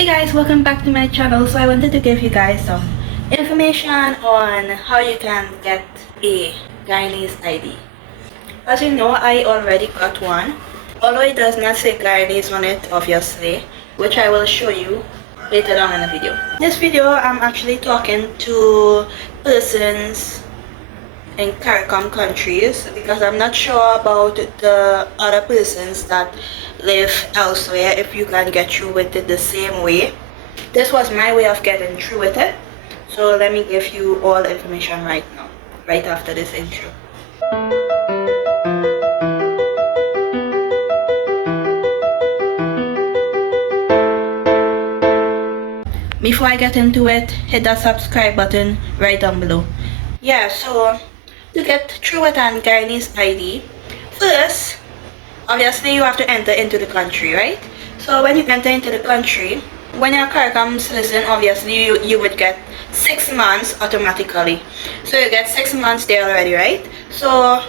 Hey guys, welcome back to my channel. So I wanted to give you guys some information on how you can get a Guyanese ID. As you know, I already got one, although it does not say Guyanese on it obviously, which I will show you later on in the video. In this video, I'm actually talking to persons in CARICOM countries because I'm not sure about the other persons that live elsewhere, if you can get through with it the same way. This was my way of getting through with it, so let me give you all the information right now, right after this intro. Before I get into it, hit that subscribe button right down below. Yeah, so to get through with an Guyanese ID, first, obviously you have to enter into the country, right? So when you enter into the country, when your CARICOM citizen, obviously you would get 6 months automatically. So you get 6 months there already, right? So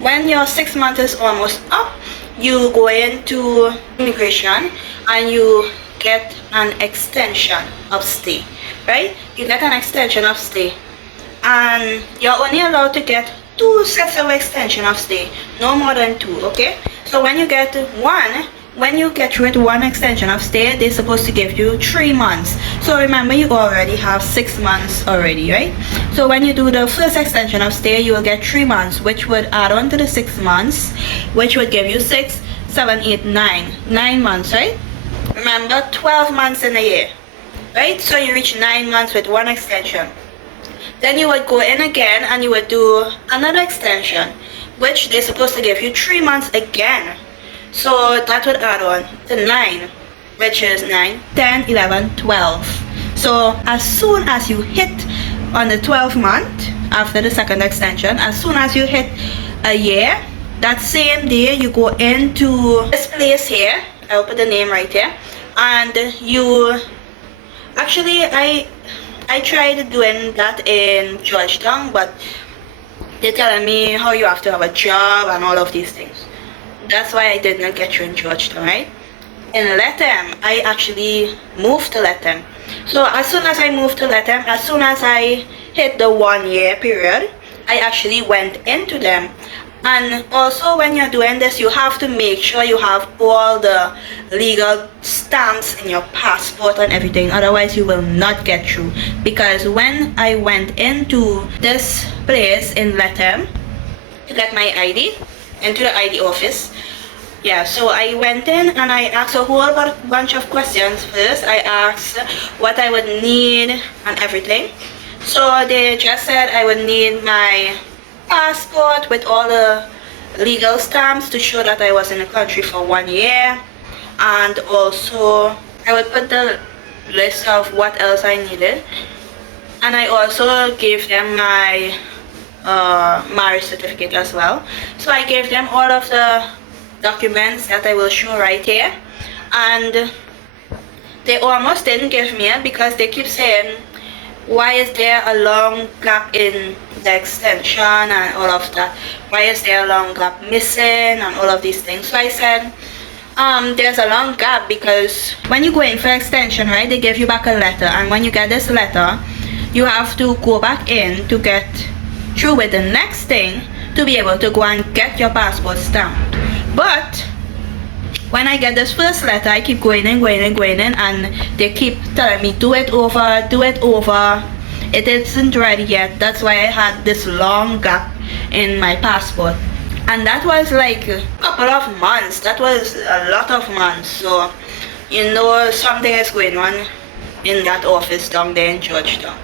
when your 6 months is almost up, you go into immigration and you get an extension of stay, right? You get an extension of stay, and you're only allowed to get 2 sets of extension of stay, no more than 2, okay? So when you get through with 1 extension of stay, they're supposed to give you 3 months. So remember, you already have 6 months already, right? So when you do the first extension of stay, you will get 3 months, which would add on to the 6 months, which would give you 6, 7, 8, 9 months, right? Remember, 12 months in a year, right? So you reach 9 months with 1 extension. Then you would go in again and you would do another extension, which they're supposed to give you 3 months again. So that would add on to 9, which is 9, 10, 11, 12. So as soon as you hit on the 12th month, after the second extension, as soon as you hit a year, that same day you go into this place here. I'll put the name right here. And you, actually I tried doing that in Georgetown, but they're telling me how you have to have a job and all of these things. That's why I did not get you in Georgetown, right? In Latham, I actually moved to Latham. So as soon as I moved to Latham, as soon as I hit the 1 year period, I actually went into them. And also when you're doing this, you have to make sure you have all the legal stamps in your passport and everything, otherwise you will not get through. Because when I went into this place in Latham to get my ID, into the ID office, yeah, so I went in and I asked a whole bunch of questions first. I asked what I would need and everything. So they just said I would need my passport with all the legal stamps to show that I was in the country for 1 year, and also I would put the list of what else I needed, and I also gave them my marriage certificate as well. So I gave them all of the documents that I will show right here, and they almost didn't give me it because they keep saying, why is there a long gap in the extension and all of that? Why is there a long gap missing and all of these things? So I said, there's a long gap because when you go in for extension, right, they give you back a letter, and when you get this letter, you have to go back in to get through with the next thing to be able to go and get your passport stamped. But when I get this first letter, I keep going in, and they keep telling me, do it over, it isn't ready yet. That's why I had this long gap in my passport, and that was like a couple of months. That was a lot of months. So you know something is going on in that office down there in Georgetown.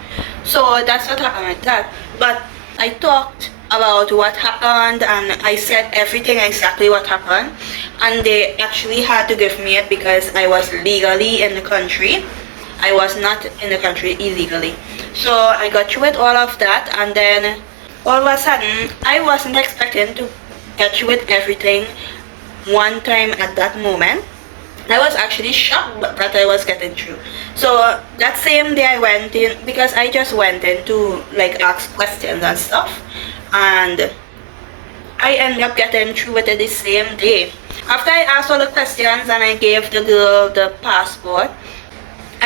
So that's what happened with that. But I talked about what happened and I said everything exactly what happened, and they actually had to give me it because I was legally in the country. I was not in the country illegally. So I got through with all of that, and then all of a sudden I wasn't expecting to get through with everything one time at that moment. I was actually shocked that I was getting through. So that same day I went in, because I just went in to like ask questions and stuff, and I ended up getting through with it the same day. After I asked all the questions and I gave the girl the passport,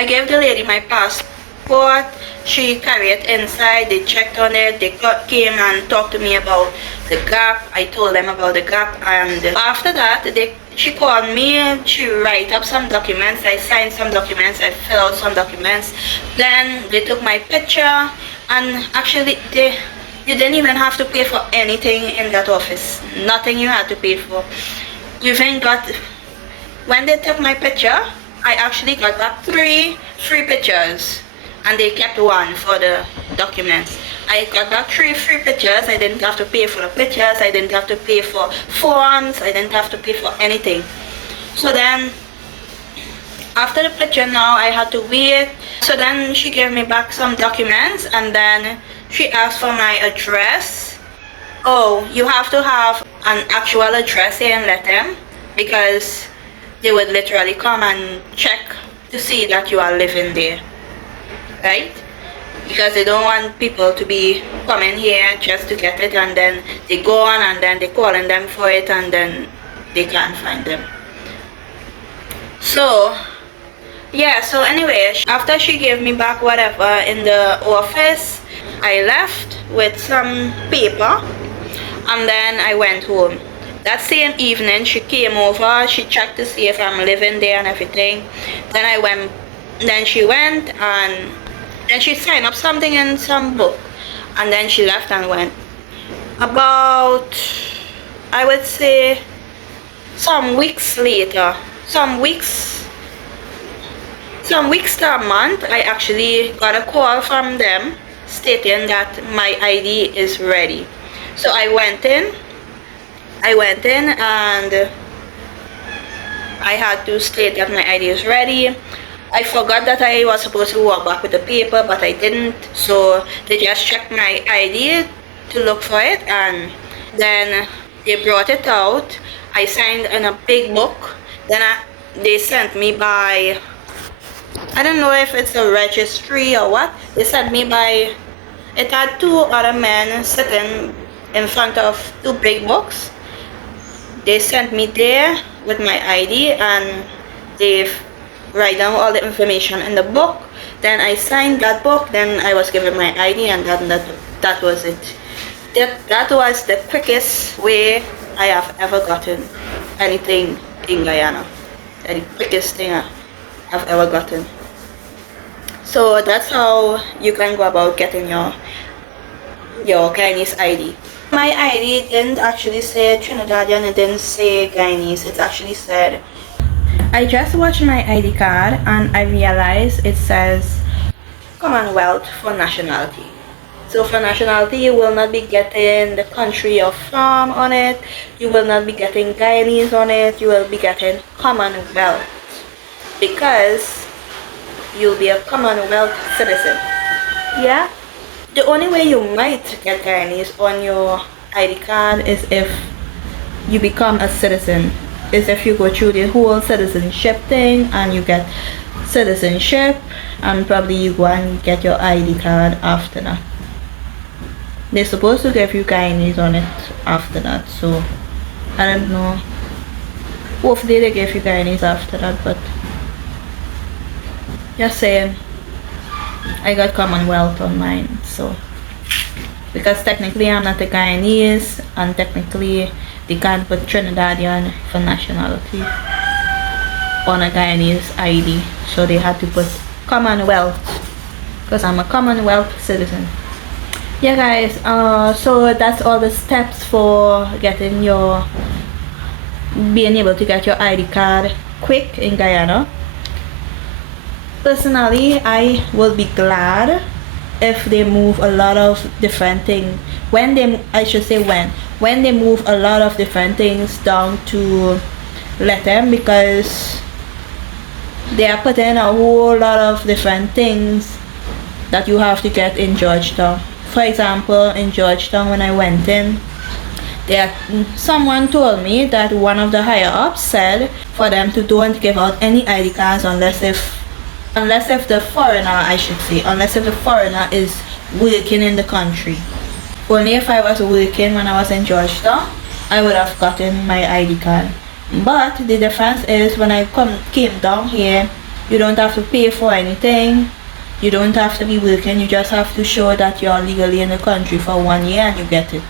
I gave the lady my passport. She carried it inside. They checked on it. They came and talked to me about the gap. I told them about the gap, and after that, she called me. She write up some documents. I signed some documents. I filled out some documents. Then they took my picture, and actually you didn't even have to pay for anything in that office. Nothing you had to pay for. You even got, when they took my picture, I actually got back three free pictures, and they kept one for the documents. I got back three free pictures. I didn't have to pay for the pictures. I didn't have to pay for forms. I didn't have to pay for anything. So then, after the picture now, I had to wait. So then she gave me back some documents, and then she asked for my address. Oh, you have to have an actual address here in Lethem, because they would literally come and check to see that you are living there, right? Because they don't want people to be coming here just to get it, and then they go on and then they calling them for it, and then they can't find them. So yeah, so anyway, after she gave me back whatever in the office, I left with some paper, and then I went home. That same evening, she came over. She checked to see if I'm living there and everything. Then she went, and then she signed up something in some book, and then she left and went. About, I would say, some weeks later, some weeks to a month, I actually got a call from them stating that my ID is ready. So I went in and I had to state that my ID is ready. I forgot that I was supposed to walk back with the paper, but I didn't. So they just checked my ID to look for it, and then they brought it out. I signed in a big book. Then they sent me by, I don't know if it's a registry or what. They sent me by, it had two other men sitting in front of two big books. They sent me there with my ID, and they write down all the information in the book. Then I signed that book. Then I was given my ID, and that was it. That was the quickest way I have ever gotten anything in Guyana. The quickest thing I've ever gotten. So that's how you can go about getting your Guyanese ID. My ID didn't actually say Trinidadian, it didn't say Guyanese, it actually said, I just watched my ID card and I realized it says Commonwealth for nationality. So for nationality, you will not be getting the country you're from on it, you will not be getting Guyanese on it, you will be getting Commonwealth, because you'll be a Commonwealth citizen. Yeah? The only way you might get Guyanese on your ID card is if you become a citizen. Is if you go through the whole citizenship thing and you get citizenship, and probably you go and get your ID card after that. They're supposed to give you Guyanese on it after that, so I don't know. Hopefully they give you Guyanese after that, but just saying. I got Commonwealth on mine, so because technically I'm not a Guyanese, and technically they can't put Trinidadian for nationality on a Guyanese ID, so they had to put Commonwealth because I'm a Commonwealth citizen. Yeah guys, so that's all the steps for being able to get your ID card quick in Guyana. Personally, I will be glad if they move a lot of different things. When they move a lot of different things down to Lethem, because they are putting a whole lot of different things that you have to get in Georgetown. For example, in Georgetown, when I went in, someone told me that one of the higher ups said for them to don't give out any ID cards unless if the foreigner is working in the country. Only if I was working when I was in Georgetown, I would have gotten my ID card. But the difference is when I came down here, You don't have to pay for anything. You don't have to be working. You just have to show that you're legally in the country for 1 year and you get it.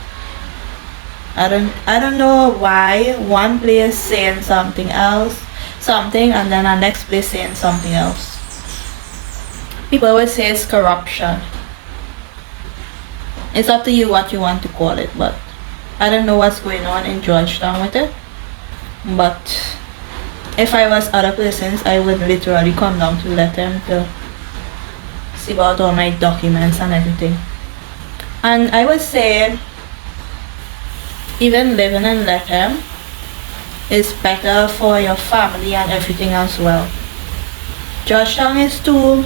I don't know why one place saying something else, something, and then the next place saying something else. People always say it's corruption. It's up to you what you want to call it, but I don't know what's going on in Georgetown with it. But if I was other persons, I would literally come down to Latham to see about all my documents and everything. And I would say even living in Latham is better for your family and everything as well. Georgetown is too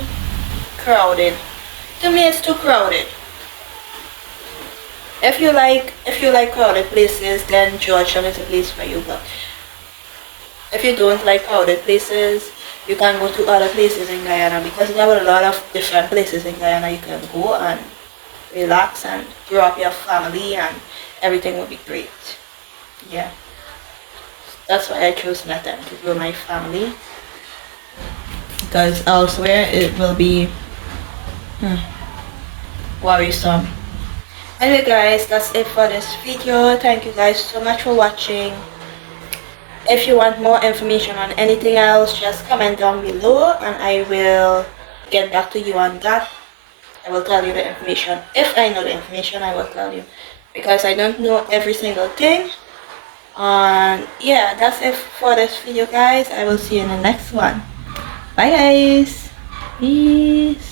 crowded. To me, it's too crowded. If you like crowded places, then Georgetown is a place for you. But if you don't like crowded places, you can go to other places in Guyana, because we have a lot of different places in Guyana you can go and relax and grow up your family, and everything will be great. Yeah, that's why I chose Latham, to grow my family, because elsewhere it will be worrisome. Anyway guys, that's it for this video. Thank you guys so much for watching. If you want more information on anything else, just comment down below and I will get back to you on that. I will tell you the information. If I know the information, I will tell you, because I don't know every single thing. And yeah, that's it for this video guys. I will see you in the next one. Bye guys. Peace.